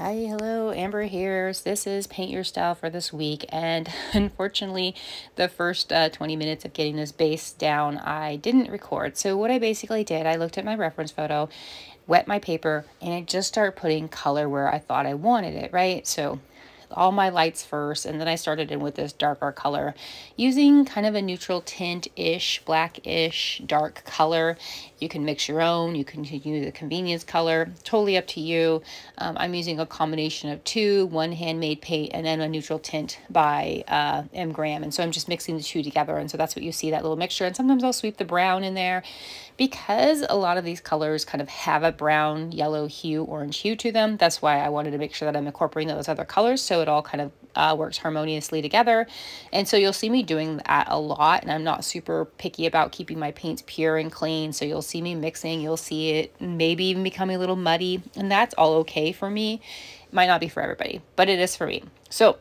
Hi, hello, Amber here. This is Paint Your Style for this week, and unfortunately, the first 20 minutes of getting this base down, I didn't record. So what I basically did, I looked at my reference photo, wet my paper, and I just started putting color where I thought I wanted it, right? So all my lights first, and then I started in with this darker color using kind of a neutral tint-ish, blackish, dark color. You can mix your own, you can use a convenience color, totally up to you. I'm using a combination of two, one handmade paint and then a neutral tint by M. Graham. And so I'm just mixing the two together. And so that's what you see, that little mixture. And sometimes I'll sweep the brown in there because a lot of these colors kind of have a brown, yellow hue, orange hue to them. That's why I wanted to make sure that I'm incorporating those other colors so it all kind of works harmoniously together. And so you'll see me doing that a lot, and I'm not super picky about keeping my paints pure and clean. So you'll see me mixing, you'll see it maybe even becoming a little muddy, and that's all okay for me. It might not be for everybody, but it is for me. So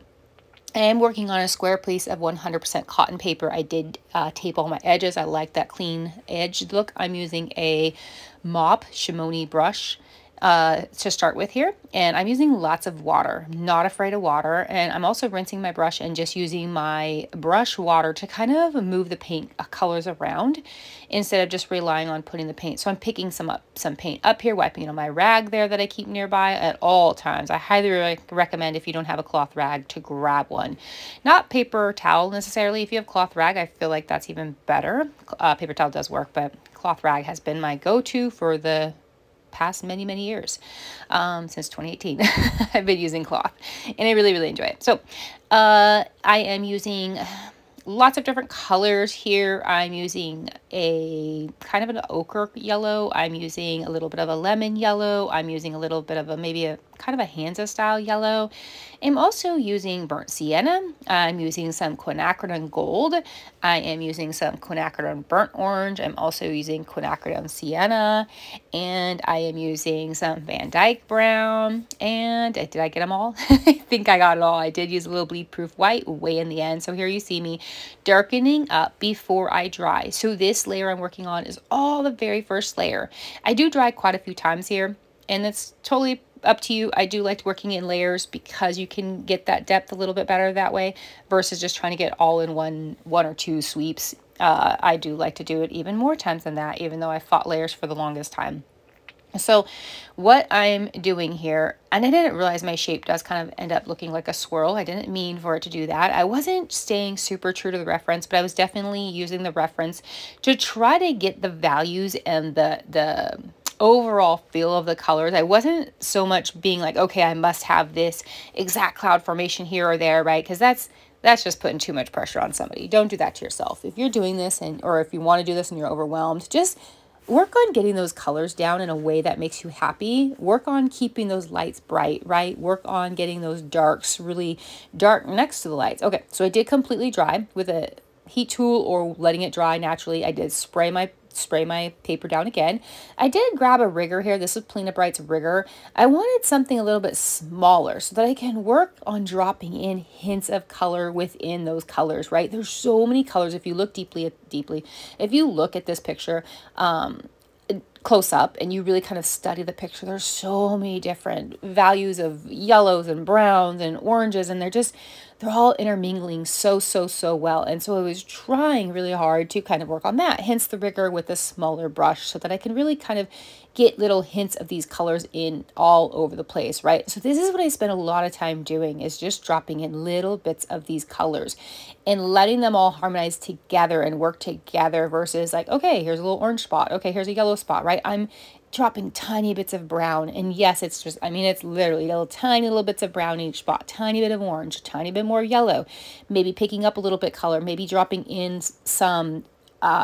I am working on a square piece of 100% cotton paper. I did tape all my edges. I like that clean edge look. I'm using a mop Shimoni brush to start with here, and I'm using lots of water. I'm not afraid of water, and I'm also rinsing my brush and just using my brush water to kind of move the paint colors around instead of just relying on putting the paint. So I'm picking some paint up here, wiping it on my rag there that I keep nearby at all times. I highly recommend, if you don't have a cloth rag, to grab one. Not paper towel necessarily. If you have cloth rag, I feel like that's even better. Paper towel does work, but cloth rag has been my go-to for the past many years. Since 2018 I've been using cloth, and I really enjoy it. So I am using lots of different colors here. I'm using a kind of an ochre yellow. I'm using a little bit of a lemon yellow. I'm using a little bit of maybe a kind of a Hansa style yellow. I'm also using burnt sienna. I'm using some quinacridone gold. I am using some quinacridone burnt orange. I'm also using quinacridone sienna, and I am using some Van Dyke brown. And did I get them all? I think I got it all. I did use a little bleed proof white way in the end. So here you see me darkening up before I dry. So this layer I'm working on is all the very first layer. I do dry quite a few times here, and it's totally up to you. I do like working in layers because you can get that depth a little bit better that way versus just trying to get all in one or two sweeps. I do like to do it even more times than that, even though I fought layers for the longest time. So what I'm doing here, and I didn't realize my shape does kind of end up looking like a swirl. I didn't mean for it to do that. I wasn't staying super true to the reference, but I was definitely using the reference to try to get the values and the overall feel of the colors. I wasn't so much being like, okay, I must have this exact cloud formation here or there, right? Because that's just putting too much pressure on somebody. Don't do that to yourself. If you're doing this, or if you want to do this and you're overwhelmed, just work on getting those colors down in a way that makes you happy. Work on keeping those lights bright, right? Work on getting those darks really dark next to the lights. Okay, so I did completely dry with a heat tool or letting it dry naturally. I did spray my paper down again. I did grab a rigger here. This is Plina Bright's rigger. I wanted something a little bit smaller so that I can work on dropping in hints of color within those colors, right? There's so many colors. If you look deeply, if you look at this picture, close up and you really kind of study the picture, there's so many different values of yellows and browns and oranges, and they're all intermingling so well. And so I was trying really hard to kind of work on that, hence the rigger with a smaller brush, so that I can really kind of get little hints of these colors in all over the place, right? So this is what I spend a lot of time doing, is just dropping in little bits of these colors and letting them all harmonize together and work together versus like, okay, here's a little orange spot. Okay, here's a yellow spot, right? I'm dropping tiny bits of brown, and yes, it's just, I mean, it's literally tiny little bits of brown in each spot, tiny bit of orange, tiny bit more yellow, maybe picking up a little bit color, maybe dropping in some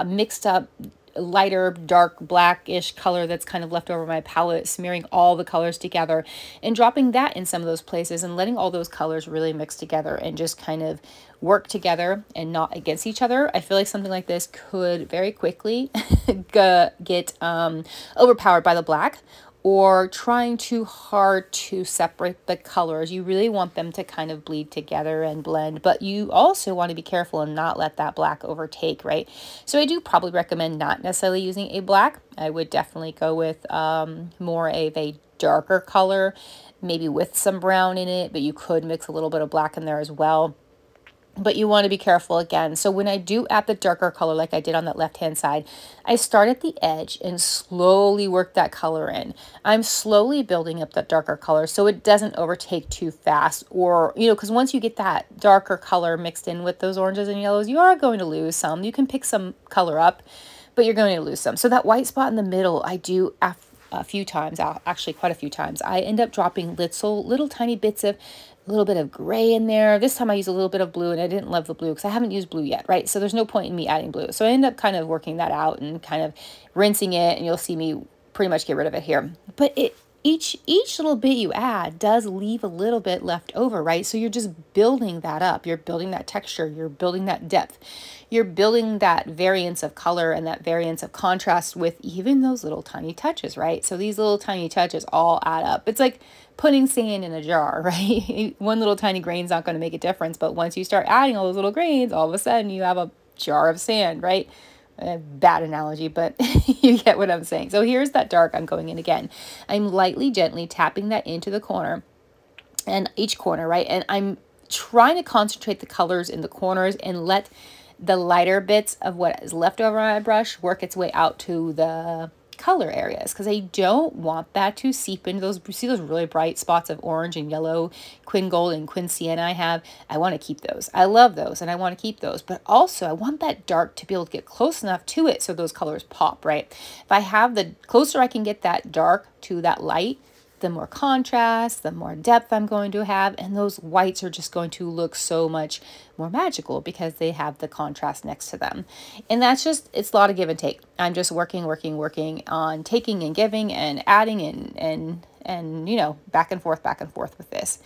mixed up lighter dark blackish color that's kind of left over my palette, smearing all the colors together and dropping that in some of those places and letting all those colors really mix together and just kind of work together and not against each other. I feel like something like this could very quickly get overpowered by the black, or trying too hard to separate the colors. You really want them to kind of bleed together and blend, but you also want to be careful and not let that black overtake, right? So I do probably recommend not necessarily using a black. I would definitely go with more of a darker color, maybe with some brown in it, but you could mix a little bit of black in there as well. But you want to be careful again. So when I do add the darker color like I did on that left-hand side, I start at the edge and slowly work that color in. I'm slowly building up that darker color so it doesn't overtake too fast, or, you know, because once you get that darker color mixed in with those oranges and yellows, you are going to lose some. You can pick some color up, but you're going to lose some. So that white spot in the middle, I do a few times, actually quite a few times, I end up dropping little tiny bits of a little bit of gray in there. This time I use a little bit of blue, and I didn't love the blue because I haven't used blue yet, right? So there's no point in me adding blue. So I end up kind of working that out and kind of rinsing it, and you'll see me pretty much get rid of it here. But each little bit you add does leave a little bit left over, right? So you're just building that up. You're building that texture. You're building that depth. You're building that variance of color and that variance of contrast with even those little tiny touches, right? So these little tiny touches all add up. It's like putting sand in a jar, right? One little tiny grain's not going to make a difference, but once you start adding all those little grains, all of a sudden you have a jar of sand, right? Bad analogy, but you get what I'm saying. So here's that dark I'm going in again. I'm lightly, gently tapping that into the corner and each corner, right? And I'm trying to concentrate the colors in the corners and let the lighter bits of what is left over on my brush work its way out to the color areas, because I don't want that to seep into those. You see those really bright spots of orange and yellow, quin gold and quin sienna I have? I want to keep those. I love those and I want to keep those, but also I want that dark to be able to get close enough to it so those colors pop, right? If I have the closer I can get that dark to that light, the more contrast, the more depth I'm going to have, and those whites are just going to look so much more magical because they have the contrast next to them. And that's just, it's a lot of give and take. I'm just working on taking and giving and adding and you know, back and forth with this.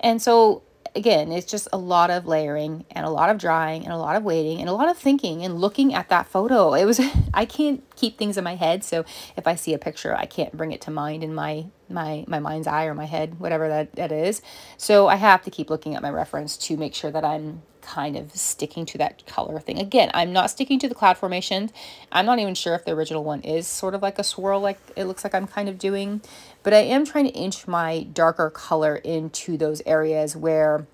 And so again, it's just a lot of layering and a lot of drying and a lot of waiting and a lot of thinking and looking at that photo. It was, I can't keep things in my head. So if I see a picture, I can't bring it to mind in my mind's eye or my head, whatever that is. So I have to keep looking at my reference to make sure that I'm kind of sticking to that color thing. Again, I'm not sticking to the cloud formations. I'm not even sure if the original one is sort of like a swirl, like it looks like I'm kind of doing, but I am trying to inch my darker color into those areas where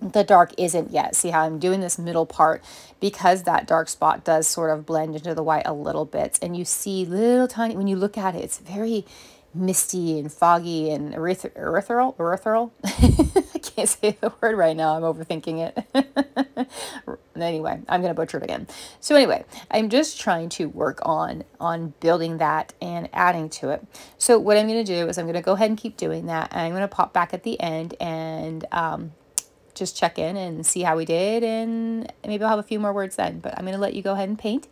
the dark isn't yet. See how I'm doing this middle part, because that dark spot does sort of blend into the white a little bit, and you see little tiny, when you look at it, it's very misty and foggy and erythral. I can't say the word right now. I'm overthinking it. Anyway, I'm going to butcher it again. So anyway, I'm just trying to work on building that and adding to it. So what I'm going to do is I'm going to go ahead and keep doing that. And I'm going to pop back at the end and just check in and see how we did. And maybe I'll have a few more words then, but I'm going to let you go ahead and paint.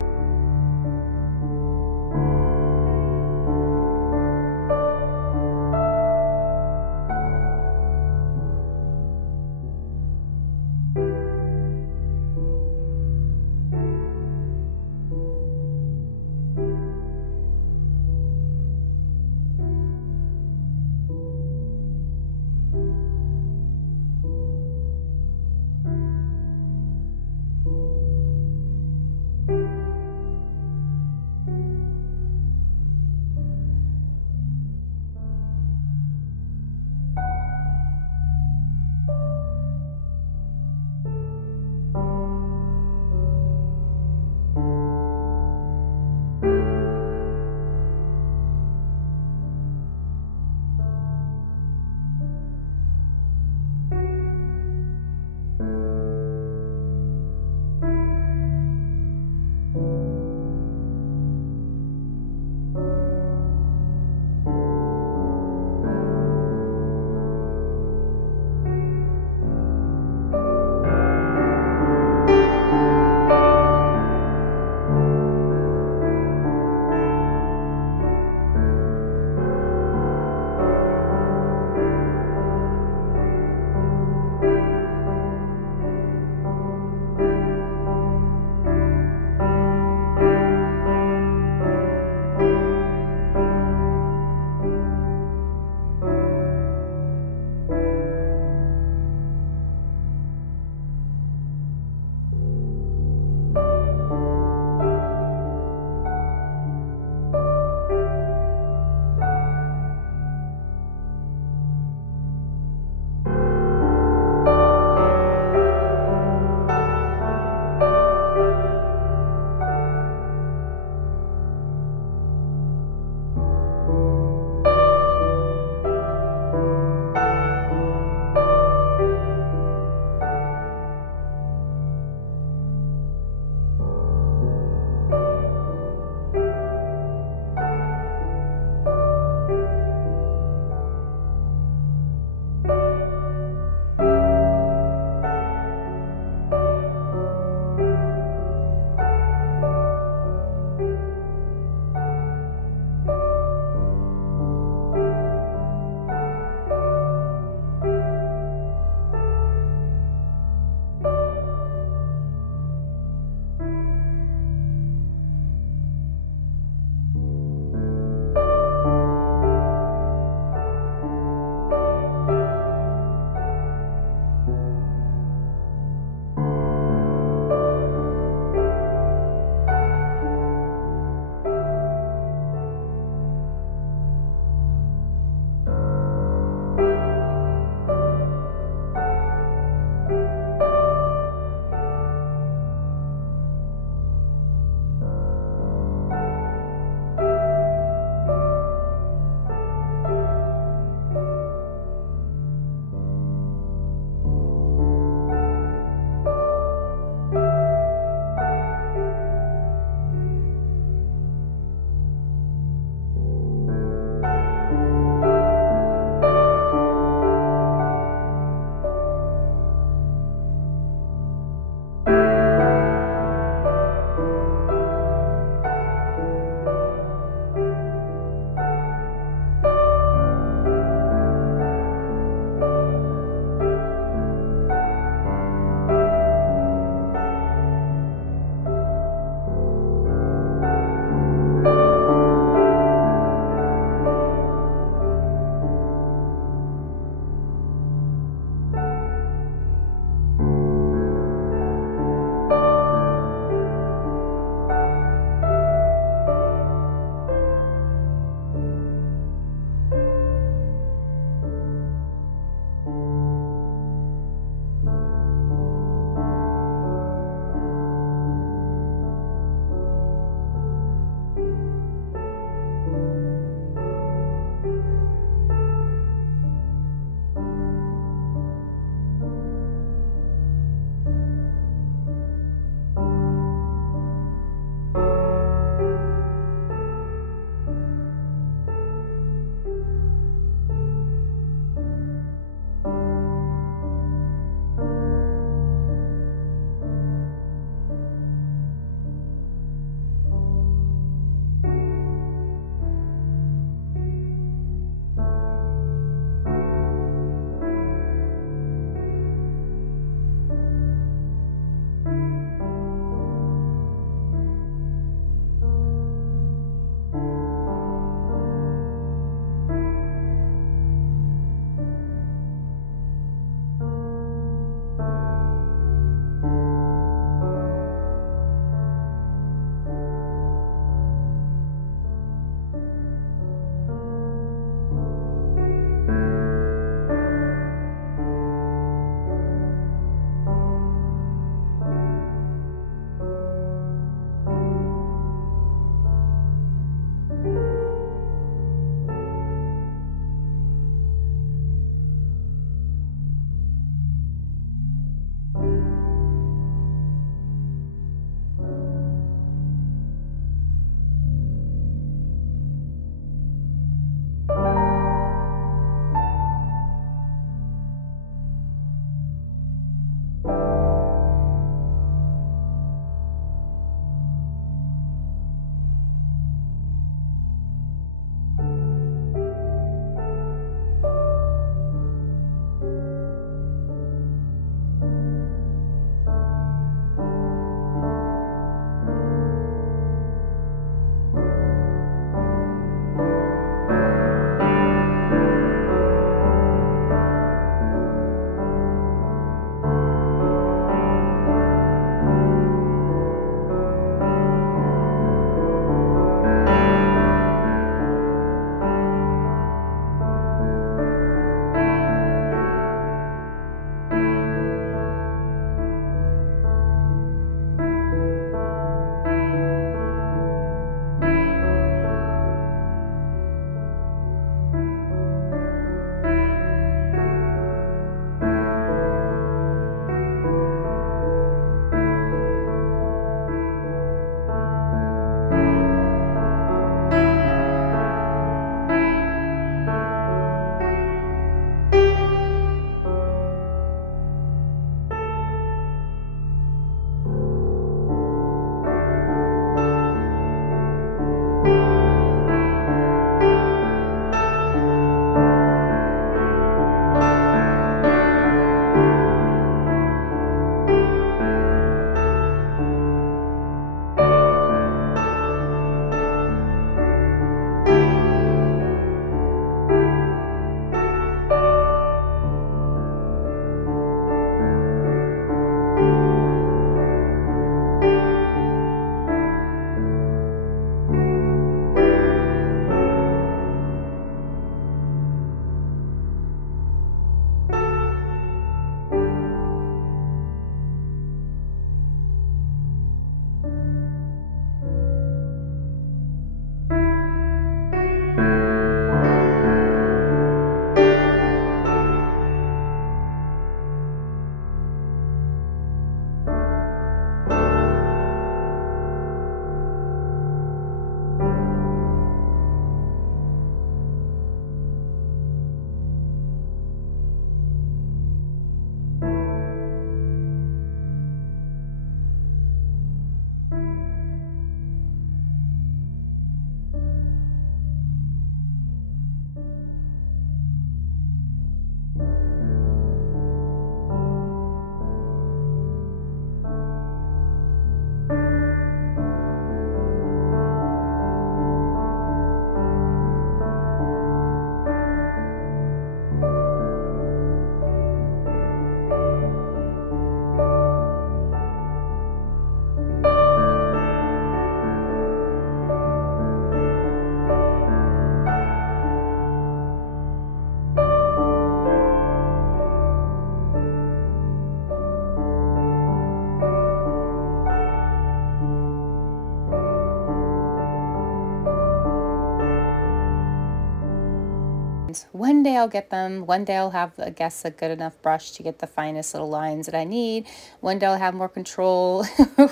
one day I'll get them. One day I'll have, I guess, a good enough brush to get the finest little lines that I need. One day I'll have more control.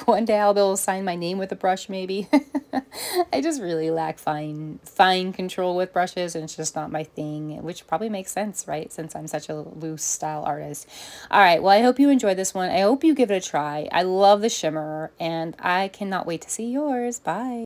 One day I'll be able to sign my name with a brush, maybe. I just really lack fine control with brushes, and it's just not my thing, which probably makes sense, right? Since I'm such a loose style artist. All right, well, I hope you enjoyed this one. I hope you give it a try. I love the shimmer, and I cannot wait to see yours. Bye.